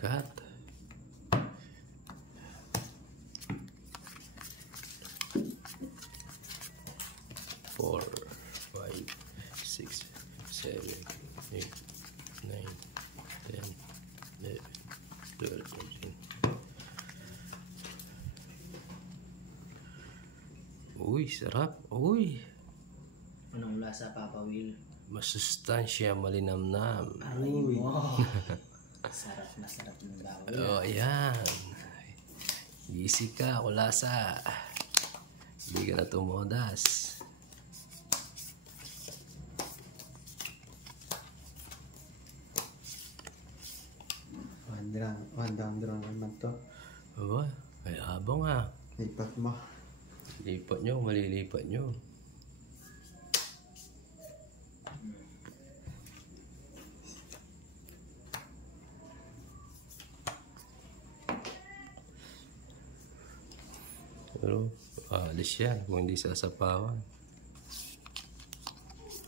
Cut. Four, 5, 6, 7, 8, 9, 10, 11, 12, 13. Uy, sarap. Uy. Anong lasa, Papa Will? Masustansya, malinamnam. Aray mo. Sarap na sarap ng bawal. Oh, ayan. Gisi ka, kulasa. Hindi ka na tumodas. Wandang naman to. Oh, may abang ha. Lipat mo. Lipat nyo, malilipat nyo. Pero, alis yan kung hindi sasapawan.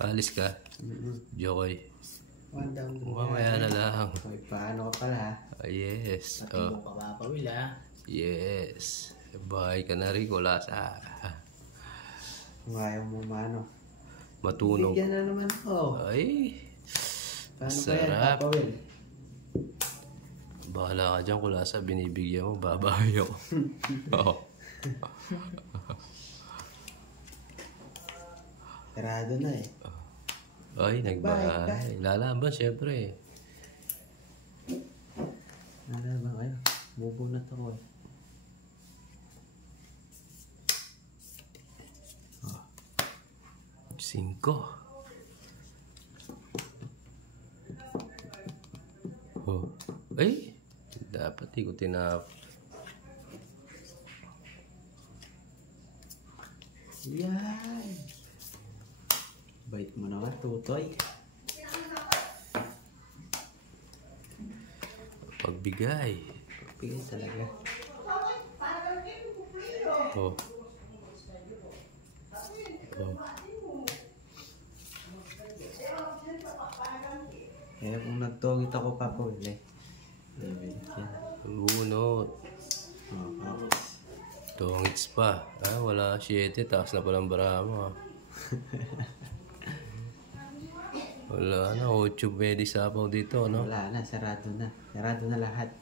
Alis ka, Jokoy. Wandang Mamaya na lang. Hoy, paano ka pala ha? Yes. Patibong ka, Papa Will, ha? Yes. Bahay ka na rin, kulasa. Kung ayaw mo mano. Matunog. Bigyan na naman ko. Ay, Paano ba yan, sarap. Papa Will? Bahala ka dyan, kulasa. Binibigyan mo, babahay ako. Oo. Sarado na eh. Ay, nagbahay. Lalaban, syempre. Nalaban kayo. Bubunot ako eh. Oh. 5. Oh. Ay, dapat ikutin na. Yan. Bait mo naman, tutoy. Pagbigay. Bigay talaga. Oh. Oh. Kaya kung nagtongit ako, Papa Will eh. Yan. Bunot. Oo. Tongits pa. Ah, wala 7. Taas na palang bara mo. Ah. Wala na. 8 pwede sapaw dito, no? Wala na, sarado na. Sarado na lahat.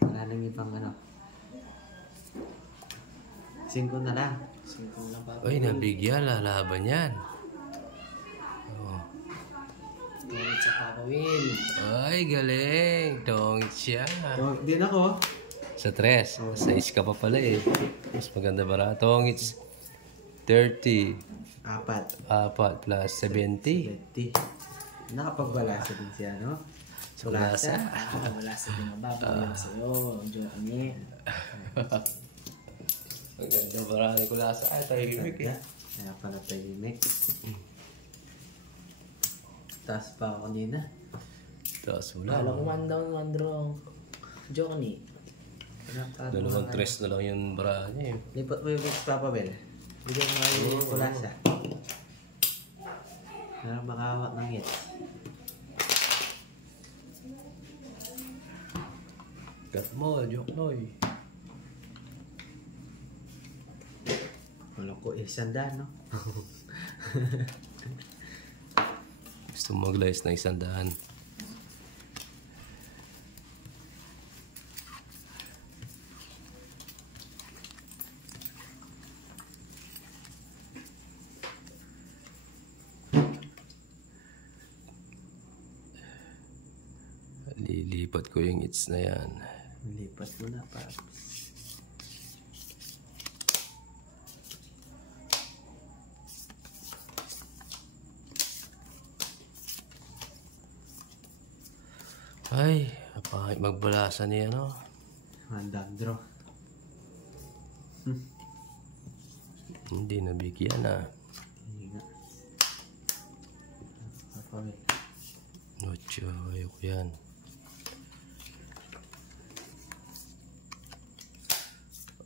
Wala nang ibang ano. 5 na lang. 5 lang, Papa Ay, Will. nabigyan. Lalaban yan. Oh. Tungkol sa Papa Will. Ay, galing. Tongits siya. Din ako. Sa 3. Sa 6 ka pa pala eh. Mas maganda bara. Tongits 30. 4. 4 plus 70. 20. Nakapagbalasa din siya, no? Kulasa. Wala sa pinababa. Wala sa'yo. Johnny. Maganda bara ni kulasa. Ay, tahimik eh. Kaya pala tahimik. Taas pa ako kanina. Tapos wala. Kala ko one down, one draw. Johnny. 2 tres na lang yung bara niya eh. Lipat mo yung mix, Papa Bel. Bigyan mo kayo yung kulasa. Para makahawak ng hit. Gat mo, Joknoy. Wala ko isanda, no? Gusto mo mag-lice na 100. Lilipat ko yung its na yan. Lipat mo na, Paps. Ay, napakit magbalasa niya, no? Mandandro. Hindi nabigyan ah. Hindi nga. Papa Bel. Nocho, ayoko yan.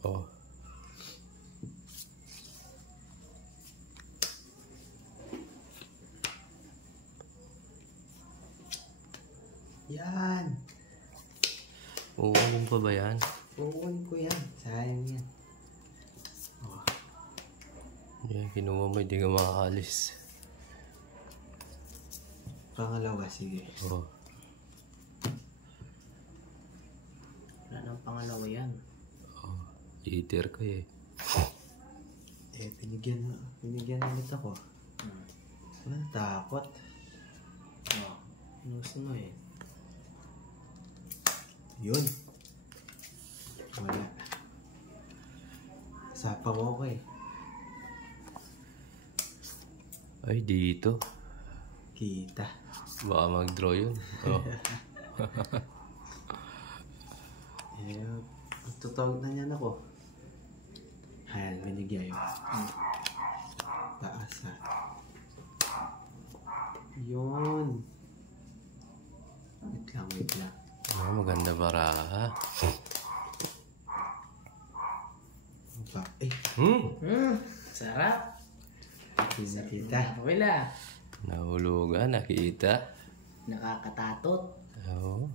Oh. Yan. Uuling pa ba yan? Kukunin ko yan. Sayang yan. Oh. Yan, kinuha mo, hindi ka makakalis. Pangalawa, sige. Oh. Wala nang pangalawa yan. Oh. Eater ka eh. Binigyan ulit ako. Wala, takot. Oh, inusin mo eh. Yun. Wala. Sapaw ako eh. Ay, dito. Kita. Baka mag-draw yun. Oh. Tutawag na niyan ako. Ayan, binigyan yun. Taas ha. Yun. Wait lang. Oh, maganda baraha. Sarap. Kita. Wala. Nahulugan, nakita. Nakakatatot. Oo.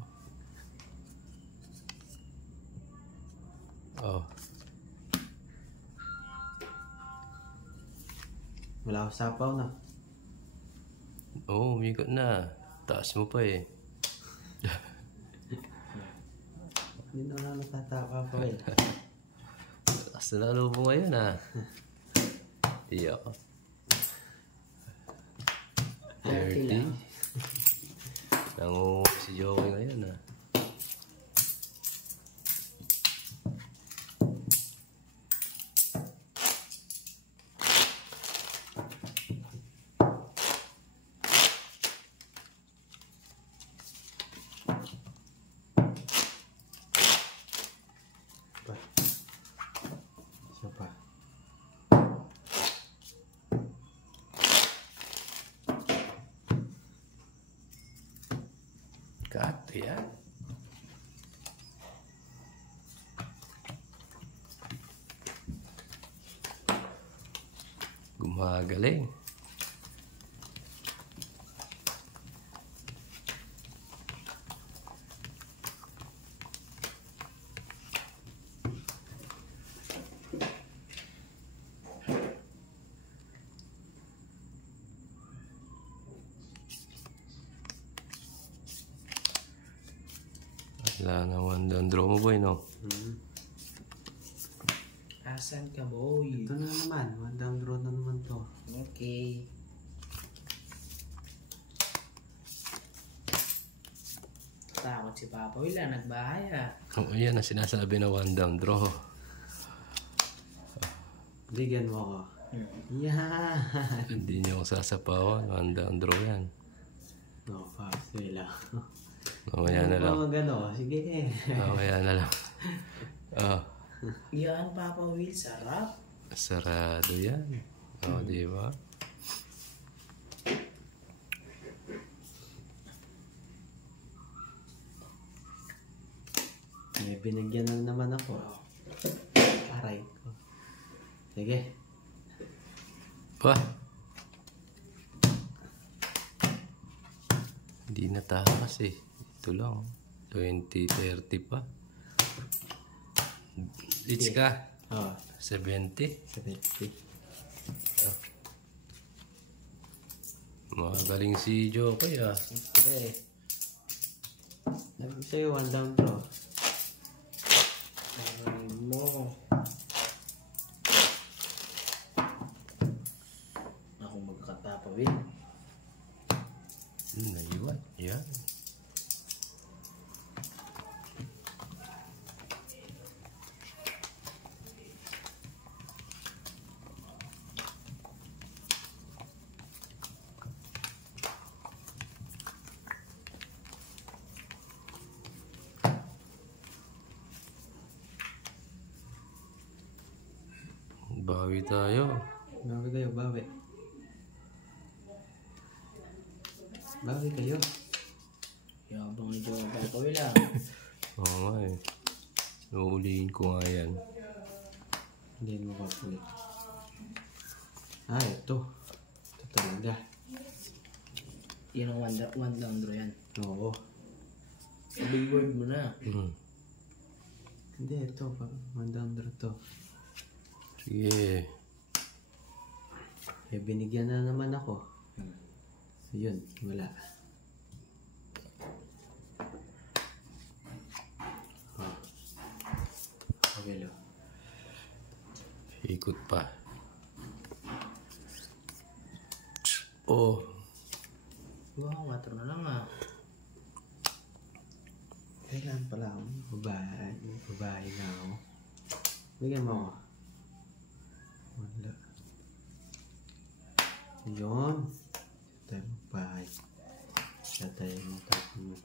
Oh. Wala ako sapaw na. Oo, umikot na. Taas mo pa eh. Hindi na nga natataka pa eh. Taas na lalo mo ngayon ah. Iya ko. 30. Nangungo si Joey ngayon ah. Isa pa. Cut, yan. Gumagaling. Wala naman doon. Draw mo boy, no? Asan ka, boy? Ito na naman. One down draw na naman to. Okay. Takot si Papa. Wala, nagbahay ah. Oo, yan ang sinasabi na one down draw. Bigyan mo ako. Yan. Hindi niyo ako sasapawan. One down draw yan. No, fast. Wala. Mamaya na lang. Gano. Sige eh. Mamaya na lang. Oh, Yan, Papa Will. Sarap. sarado yan. Oh, di ba? Binigyan na naman ako. Aray ko. Sige. Pa. Hindi natakas eh. Ito lang. 20, 30 pa. Leach ka. Oh, 70. 70. Magaling si Jokoy ah. Okay. Sabi sa'yo, one down draw. Aray mo. Ako magkatapa, Will. Naiwan. Yan. Bawi tayo. Bawi kayo, bawi. Bawi kayo. Yabang ni Joe, Papa Will ah. Oo nga eh. Uulihin ko nga yan. Hindi mo papulit. Ah, ito. Ito talaga. Yan ang one down draw yan. Oo. Big word mo na. Hindi, ito. 100 to. Sige. Eh, binigyan na naman ako. Yun, wala. Oh. Pabelo. Ikot pa. Oh. Wow, 4 na lang ah. Kailan pala ako? Babae na ako. Bigyan mo ako. Wala. Yun. Tayo magbahay. Siya tayo magtatanong.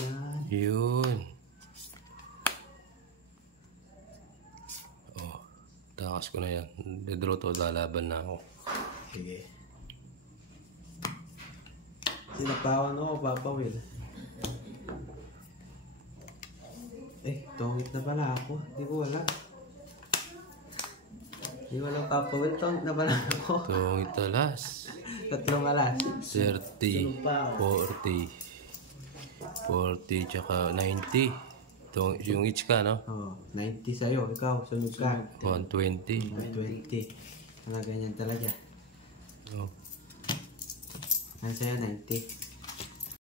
Yan. Yun. Oh. Takas ko na yan. Dedraw to. Lalaban na ako. Sige. Sinapawan ako, Papa Will. Eh, tongit na pala ako. Hindi ko wala. Hindi ko wala, Papa Will. Tongit na pala ako. Itong italas. 3 alas. 30, 40, 40, tsaka 90. Itong, yung each ka, no? Oh, 90 sa'yo. Ikaw, sunod ka. 120. 120. Mga ganyan talaga. Oh. Ano sa'yo, 90?